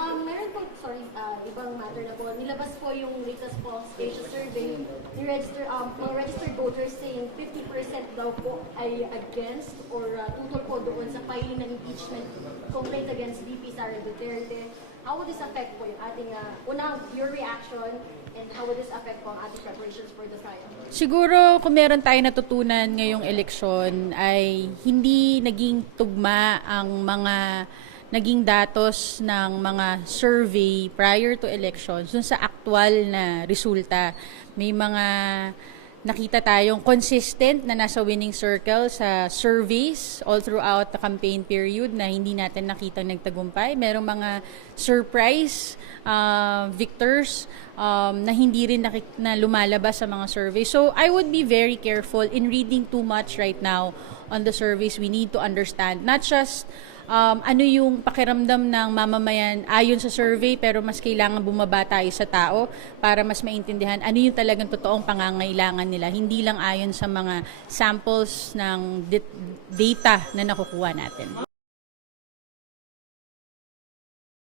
Um, meron po, sorry, uh, ibang matter na po. Nilabas po yung latest Pulse Asia survey. Ni register, um, mga registered voters saying 50% daw po ay against or uh, tutol po doon sa filing ng impeachment complaint against VP Sara Duterte. How would this affect po yung ating, uh, una, your reaction and how would this affect po ang ating preparations for the trial? Siguro kung meron tayo natutunan ngayong eleksyon ay hindi naging tugma ang mga naging datos ng mga survey prior to elections dun sa aktual na resulta. May mga nakita tayong consistent na nasa winning circle sa surveys all throughout the campaign period na hindi natin nakita nagtagumpay. Merong mga surprise uh, victors um, na hindi rin nakik- na lumalabas sa mga surveys. So I would be very careful in reading too much right now on the surveys. We need to understand not just um, ano yung pakiramdam ng mamamayan ayon sa survey pero mas kailangan bumaba tayo sa tao para mas maintindihan ano yung talagang totoong pangangailangan nila hindi lang ayon sa mga samples ng data na nakukuha natin.